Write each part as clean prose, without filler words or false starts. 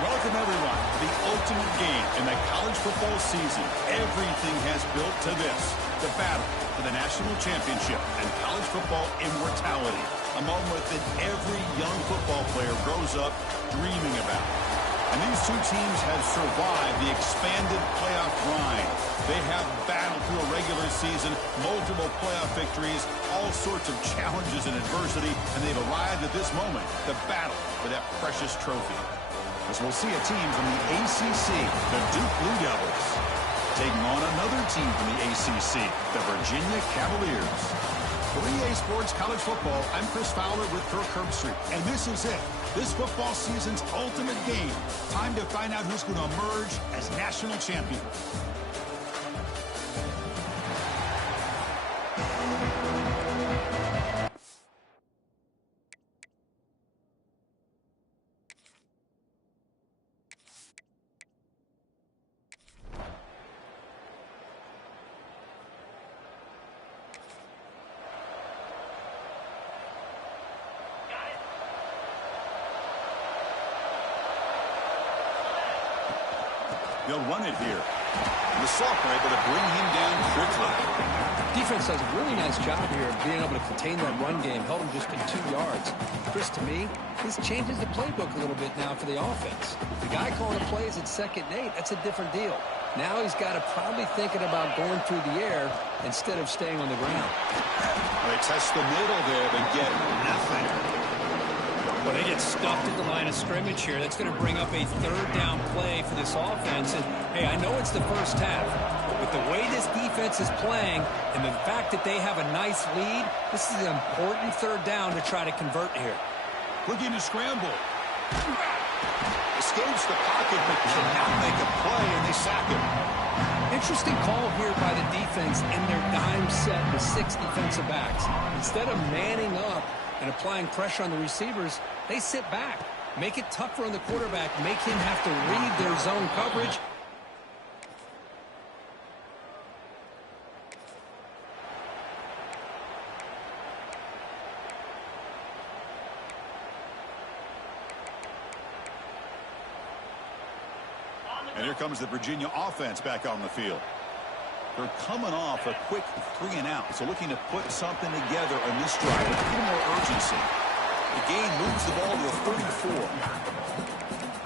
Welcome, everyone, to the ultimate game in the college football season. Everything has built to this, the battle for the national championship and college football immortality, a moment that every young football player grows up dreaming about. And these two teams have survived the expanded playoff grind. They have battled through a regular season, multiple playoff victories, all sorts of challenges and adversity, and they've arrived at this moment, the battle for that precious trophy. As we'll see a team from the ACC, the Duke Blue Devils, taking on another team from the ACC, the Virginia Cavaliers. For EA Sports College Football, I'm Chris Fowler with Kirk Herbstreit, and this is it. This football season's ultimate game. Time to find out who's going to emerge as national champion. They'll run it here. The sophomore able to bring him down quickly. Defense does a really nice job here of being able to contain that run game. Held him just in 2 yards. Chris, to me, this changes the playbook a little bit now for the offense. The guy calling the plays at 2nd and 8, that's a different deal. Now he's got to probably thinking about going through the air instead of staying on the ground. They test the middle there, but get nothing. Well, they get stuffed at the line of scrimmage here. That's going to bring up a 3rd down play for this offense. And, hey, I know it's the first half, but with the way this defense is playing and the fact that they have a nice lead, this is an important 3rd down to try to convert here. Looking to scramble. Escapes the pocket, but cannot make a play, and they sack him. Interesting call here by the defense in their dime set with 6 defensive backs. Instead of manning up and applying pressure on the receivers, they sit back, make it tougher on the quarterback, make him have to read their zone coverage. And here comes the Virginia offense back on the field. They're coming off a quick 3 and out, so looking to put something together on this drive with a little more urgency. The game moves the ball to the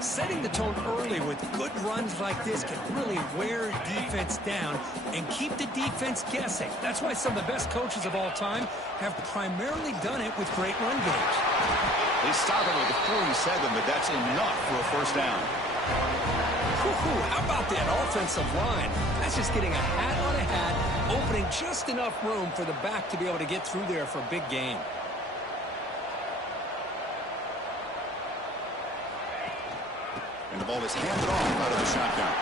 34. Setting the tone early with good runs like this can really wear defense down and keep the defense guessing. That's why some of the best coaches of all time have primarily done it with great run games. They stop it with a 47, but that's enough for a 1st down. How about that offensive line? That's just getting a hat on a hat, opening just enough room for the back to be able to get through there for a big gain. And the ball is handed off out of the shotgun.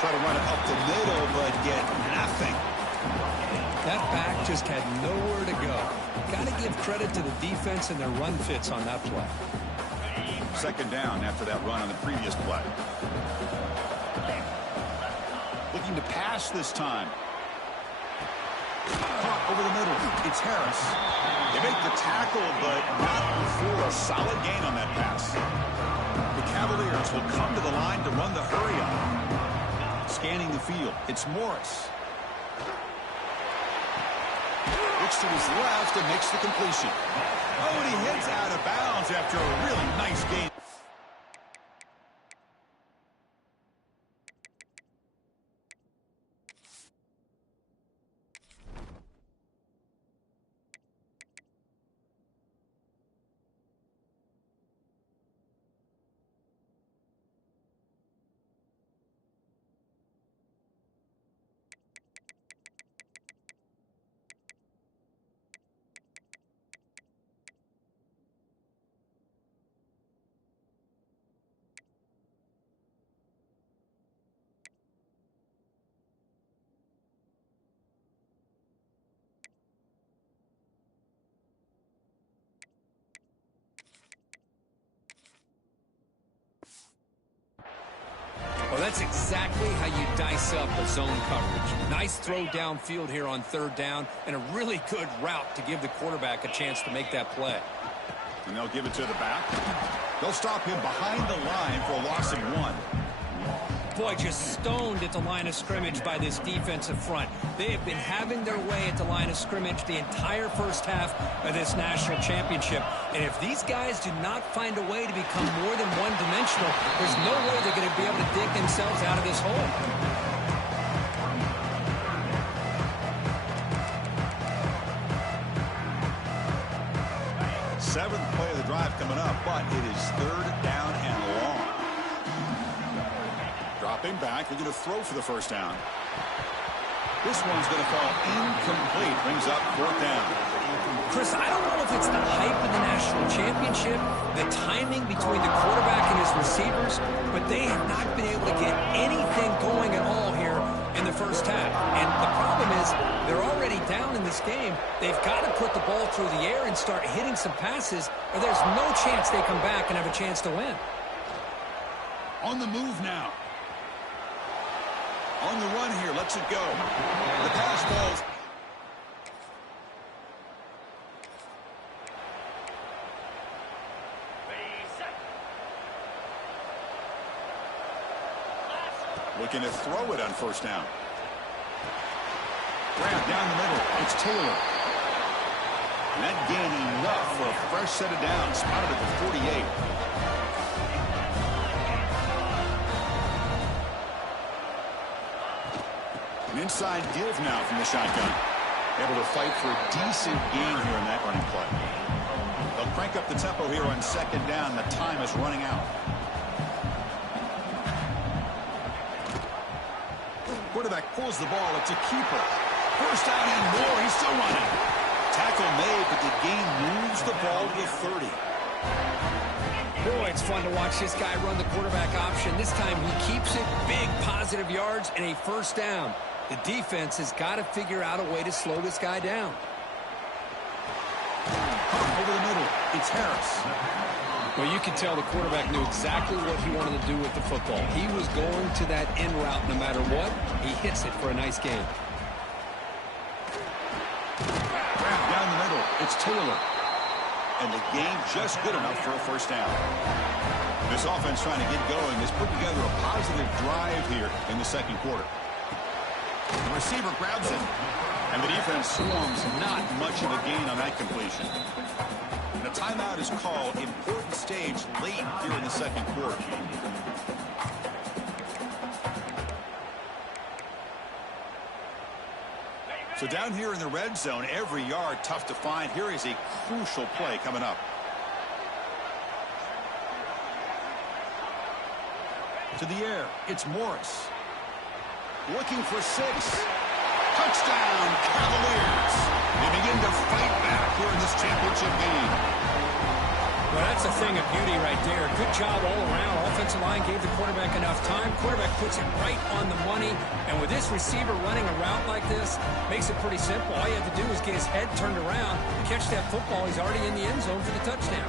Try to run it up the middle, but get nothing. That back just had nowhere to go. Got to give credit to the defense and their run fits on that play. 2nd down after that run on the previous play. Looking to pass this time. Caught over the middle. It's Harris. They make the tackle, but not before a solid gain on that pass. The Cavaliers will come to the line to run the hurry up. Scanning the field. It's Morris. Looks to his left and makes the completion. Oh, and he hits out of bounds after a really nice gain. Well, that's exactly how you dice up a zone coverage. Nice throw downfield here on 3rd down, and a really good route to give the quarterback a chance to make that play. And they'll give it to the back. They'll stop him behind the line for a loss of 1. Boy, just stoned at the line of scrimmage by this defensive front. They have been having their way at the line of scrimmage the entire first half of this national championship. And if these guys do not find a way to become more than one-dimensional, there's no way they're going to be able to dig themselves out of this hole. Seventh play of the drive coming up, but it is 3rd down and long. Dropping back, they're going to throw for the first down. This one's going to fall incomplete. Brings up 4th down. Chris, I don't know if it's the hype of the national championship, the timing between the quarterback and his receivers, but they have not been able to get anything going at all here in the first half. And the problem is they're already down in this game. They've got to put the ball through the air and start hitting some passes, or there's no chance they come back and have a chance to win. On the move now. On the run here, lets it go. The pass falls. Looking to throw it on first down. Grab down the middle. It's Taylor. And that gain enough for a fresh set of downs. Spotted at the 48. An inside give now from the shotgun. Able to fight for a decent gain here in that running play. They'll crank up the tempo here on 2nd down. The time is running out. Quarterback pulls the ball. It's a keeper. First down and more. He's still running. Tackle made, but the gain moves the ball to the 30. Boy, it's fun to watch this guy run the quarterback option. This time he keeps it. Big positive yards and a first down. The defense has got to figure out a way to slow this guy down. Over the middle. It's Harris. Well, you can tell the quarterback knew exactly what he wanted to do with the football. He was going to that in route no matter what. He hits it for a nice gain. Down the middle. It's Taylor. And the gain just good enough for a first down. This offense trying to get going has put together a positive drive here in the second quarter. The receiver grabs it. And the defense swarms not much of a gain on that completion. And a timeout is called. Important stage late here in the second quarter. So down here in the red zone, every yard tough to find. Here is a crucial play coming up. To the air, it's Morris. Looking for 6. Touchdown, Cavaliers. They begin to fight back here in this championship game. Well, that's a thing of beauty right there. Good job all around. Offensive line gave the quarterback enough time. Quarterback puts it right on the money. And with this receiver running a route like this, makes it pretty simple. All you have to do is get his head turned around, catch that football. He's already in the end zone for the touchdown.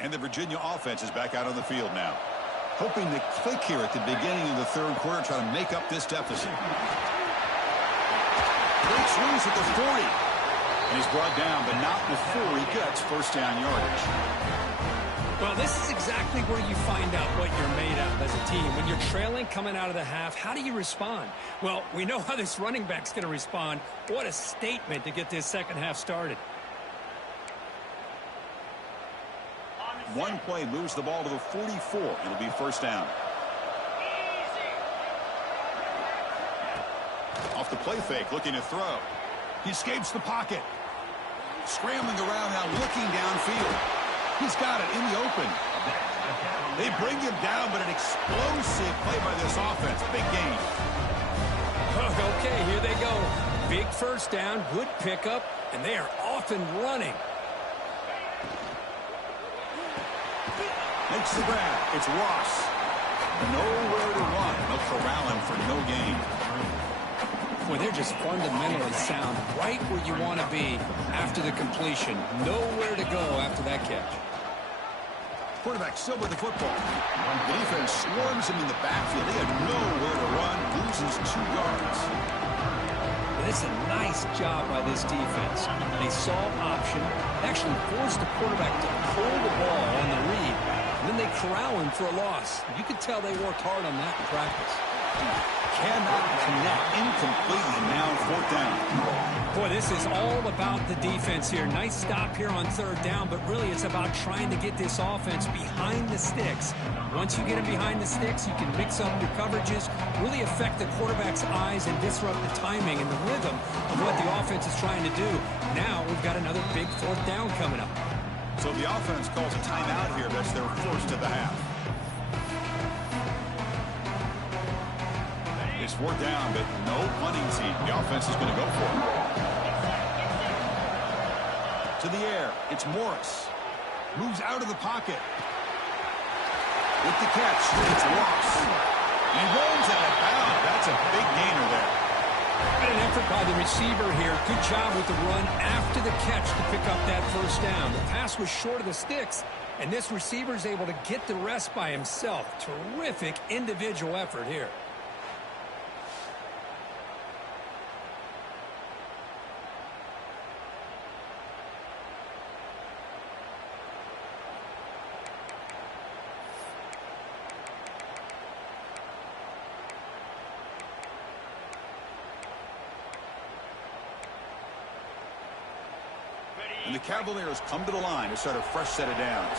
And the Virginia offense is back out on the field now. Hoping to click here at the beginning of the third quarter, trying to make up this deficit. Breaks loose at the 40. And he's brought down, but not before he gets first down yardage. Well, this is exactly where you find out what you're made of as a team. When you're trailing coming out of the half, how do you respond? Well, we know how this running back's going to respond. What a statement to get this second half started. One play moves the ball to the 44. It'll be first down. Off the play fake, looking to throw. He escapes the pocket. Scrambling around now, looking downfield. He's got it in the open. They bring him down, but an explosive play by this offense. Big gain. Okay, here they go. Big first down, good pickup, and they are off and running. Makes the grab. It's Ross. Nowhere to run. They'll corral him for no gain. Boy, they're just fundamentally sound, right where you want to be after the completion. Nowhere to go after that catch. Quarterback still with the football. The defense swarms him in the backfield. He had nowhere to run, loses 2 yards. And it's a nice job by this defense. They saw option, actually forced the quarterback to pull the ball on the read, and then they corral him for a loss. You could tell they worked hard on that in practice. Cannot connect, incomplete, and now 4th down. Boy, this is all about the defense here. Nice stop here on 3rd down, but really it's about trying to get this offense behind the sticks. Once you get them behind the sticks, you can mix up your coverages, really affect the quarterback's eyes and disrupt the timing and the rhythm of what the offense is trying to do. Now we've got another big 4th down coming up. So the offense calls a timeout here. That's their first of the half. It's 4th down, but no punting team. The offense is going to go for it. To the air, it's Morris. Moves out of the pocket. With the catch, it's Ross. He rolls out of bounds. That's a big gainer there. And an effort by the receiver here. Good job with the run after the catch to pick up that 1st down. The pass was short of the sticks, and this receiver is able to get the rest by himself. Terrific individual effort here. And the Cavaliers come to the line to start a fresh set of downs.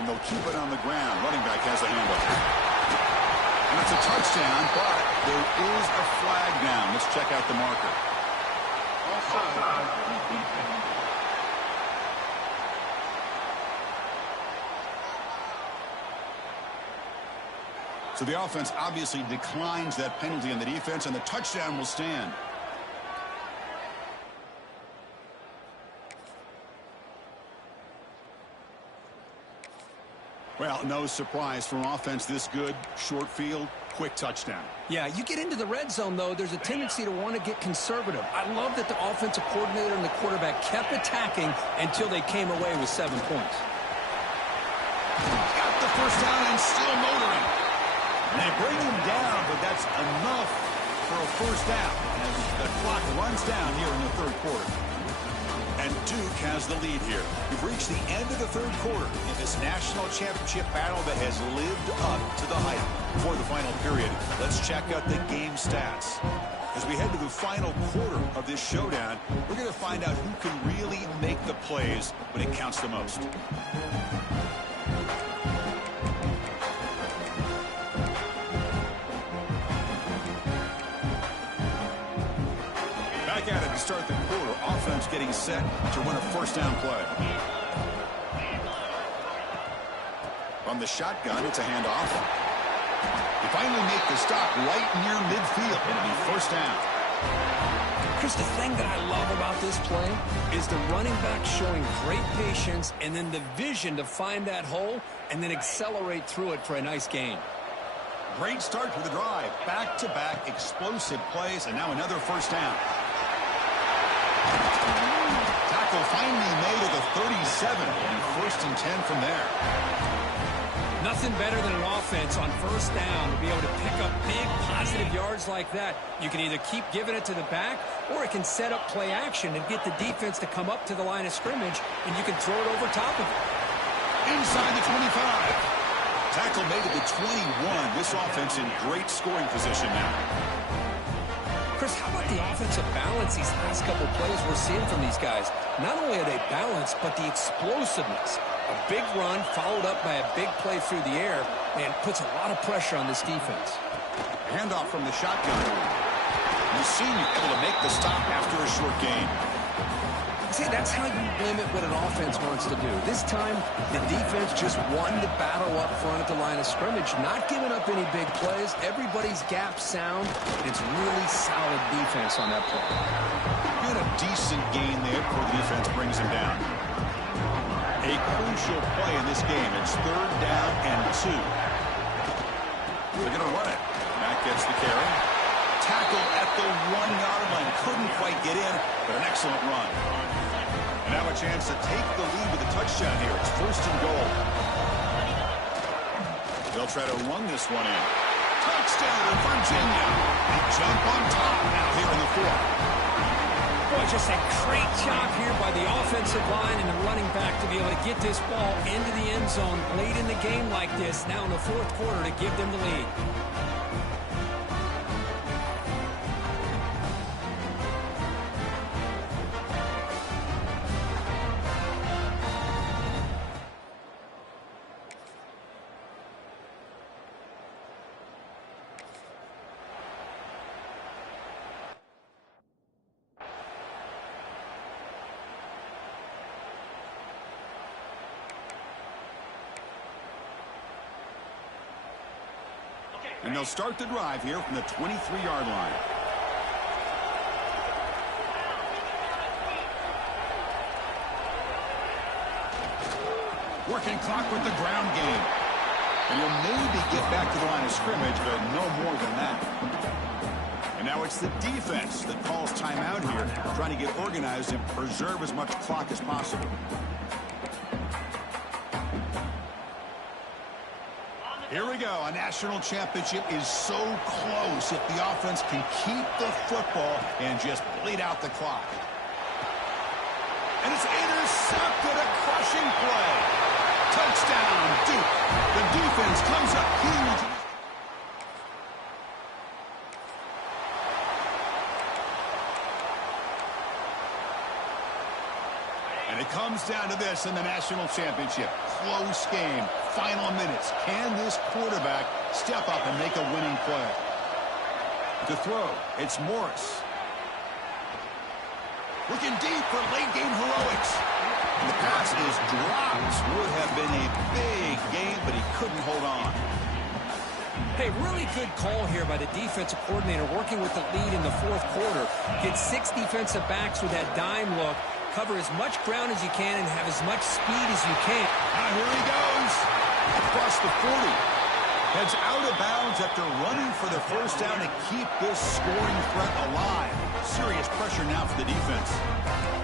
And they'll keep it on the ground. Running back has a handoff. And it's a touchdown, but there is a flag down. Let's check out the marker. So the offense obviously declines that penalty on the defense, and the touchdown will stand. Well, no surprise from offense this good. Short field, quick touchdown. Yeah, you get into the red zone, though, there's a tendency to want to get conservative. I love that the offensive coordinator and the quarterback kept attacking until they came away with 7 points. Got the 1st down and still motoring. They bring him down, but that's enough for a 1st down as the clock runs down here in the 3rd quarter. And Duke has the lead here. We've reached the end of the 3rd quarter in this national championship battle that has lived up to the hype. Before the final period, let's check out the game stats. As we head to the final quarter of this showdown, we're going to find out who can really make the plays when it counts the most. Back at it to start the quarter. Offense getting set to win a 1st down play. From the shotgun, it's a handoff. They finally make the stop right near midfield. It'll be 1st down. Chris, the thing that I love about this play is the running back showing great patience and then the vision to find that hole and then accelerate through it for a nice gain. Great start to the drive. Back-to-back explosive plays, and now another 1st down. Tackle finally made at the 37, and 1st and 10 from there. Nothing better than an offense on 1st down to be able to pick up big positive yards like that. You can either keep giving it to the back, or it can set up play action and get the defense to come up to the line of scrimmage, and you can throw it over top of it. Inside the 25. Tackle made at the 21. This offense in great scoring position now. Chris, how about the offensive balance these last couple plays we're seeing from these guys? Not only are they balanced, but the explosiveness. A big run followed up by a big play through the air, and puts a lot of pressure on this defense. Handoff from the shotgun. The senior able to make the stop after a short gain. See, that's how you limit what an offense wants to do. This time, the defense just won the battle up front at the line of scrimmage, not giving up any big plays. Everybody's gap sound. It's really solid defense on that play. Get a decent gain there before the defense brings him down. A crucial play in this game. It's 3rd down and 2. They're going to run it. Back gets the carry. Tackle at the 1-yard line. Couldn't quite get in, but an excellent run. And now a chance to take the lead with a touchdown here. It's 1st and goal. They'll try to run this one in. Touchdown, Virginia. They jump on top now here in the 4th. Boy, just a great job here by the offensive line and the running back to be able to get this ball into the end zone late in the game like this, now in the 4th quarter, to give them the lead. And they'll start the drive here from the 23-yard line. Working clock with the ground game. And you'll maybe get back to the line of scrimmage, but no more than that. And now it's the defense that calls timeout here, trying to get organized and preserve as much clock as possible. Here we go. A national championship is so close if the offense can keep the football and just bleed out the clock. And it's intercepted, a crushing play. Touchdown, Duke. The defense comes up huge. And it comes down to this in the national championship. Close game. Final minutes. Can this quarterback step up and make a winning play? To throw, it's Morris. Looking deep for late-game heroics. And the pass is dropped. Would have been a big game, but he couldn't hold on. Hey, really good call here by the defensive coordinator working with the lead in the 4th quarter. Get 6 defensive backs with that dime look. Cover as much ground as you can and have as much speed as you can. Now here he goes. Across the 40. Heads out of bounds after running for the first down to keep this scoring threat alive. Serious pressure now for the defense.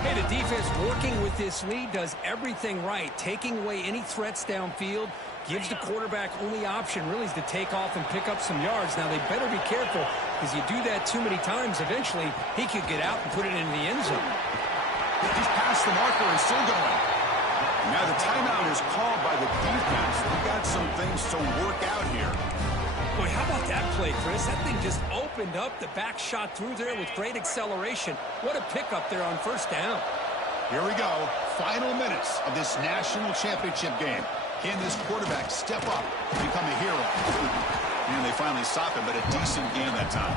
Hey, the defense working with this lead does everything right. Taking away any threats downfield. Gives the quarterback only option really is to take off and pick up some yards. Now they better be careful because you do that too many times. Eventually he could get out and put it into the end zone. He's past the marker and still going. Now the timeout is called by the defense. They've got some things to work out here. Boy, how about that play, Chris? That thing just opened up. The back shot through there with great acceleration. What a pickup there on 1st down. Here we go. Final minutes of this national championship game. Can this quarterback step up and become a hero? And they finally stop him, but a decent game that time.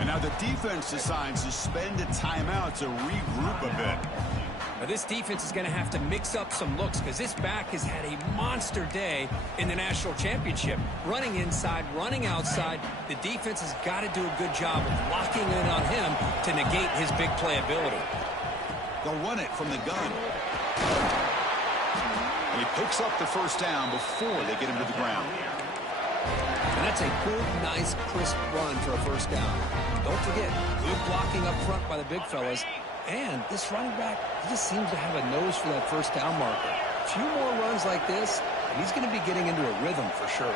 And now the defense decides to spend a timeout to regroup a bit. Now this defense is going to have to mix up some looks because this back has had a monster day in the national championship. Running inside, running outside. The defense has got to do a good job of locking in on him to negate his big play ability. They'll run it from the gun. And he picks up the first down before they get him to the ground. And that's a good, nice, crisp run for a first down. Don't forget, good blocking up front by the big fellas. And this running back, he just seems to have a nose for that first down marker. A few more runs like this, and he's going to be getting into a rhythm for sure.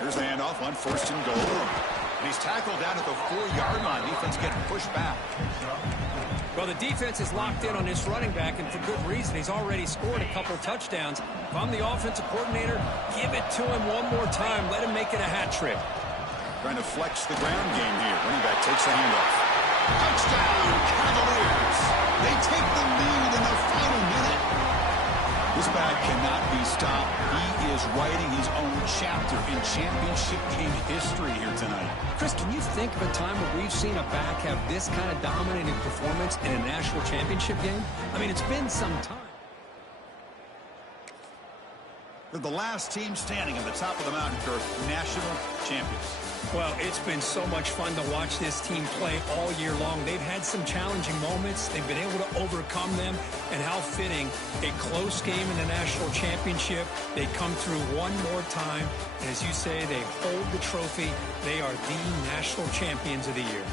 Here's the handoff on 1st and goal. And he's tackled down at the 4-yard line. Defense getting pushed back. Well, the defense is locked in on this running back, and for good reason. He's already scored a couple touchdowns. If I'm the offensive coordinator, give it to him one more time. Let him make it a hat trick. Trying to flex the ground game here. Running back takes the handoff. Touchdown, Cavaliers. They take the lead in the final minute. This back cannot be stopped. He is writing his own chapter in championship game history here tonight. Chris, can you think of a time where we've seen a back have this kind of dominating performance in a national championship game? I mean, it's been some time. They're the last team standing at the top of the mountain, Kirk, national champions. Well, it's been so much fun to watch this team play all year long. They've had some challenging moments. They've been able to overcome them. And how fitting, a close game in the national championship. They come through one more time. And as you say, they hold the trophy. They are the national champions of the year.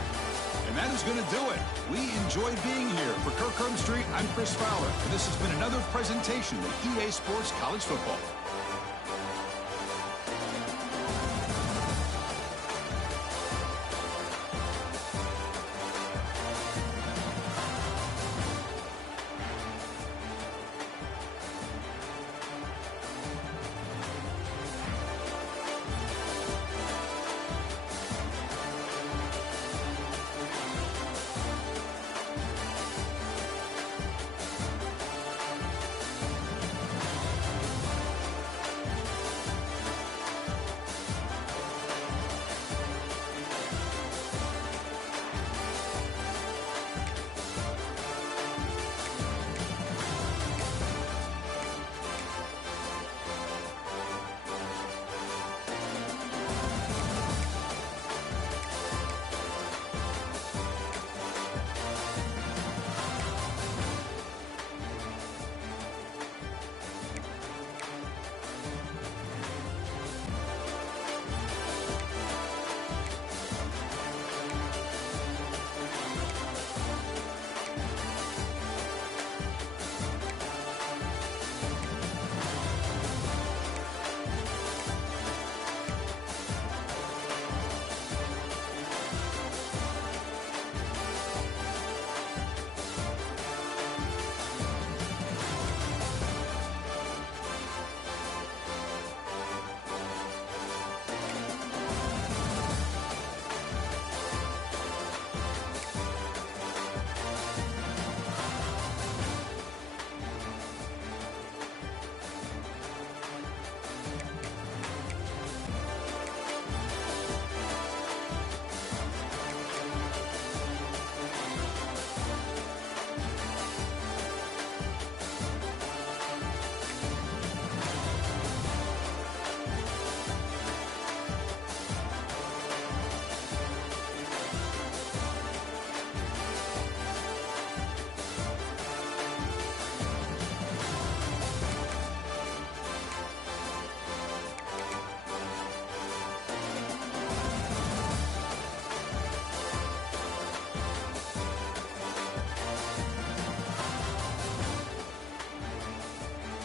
And that is going to do it. We enjoyed being here. For Kirk Herbstreit, I'm Chris Fowler. And this has been another presentation of EA Sports College Football.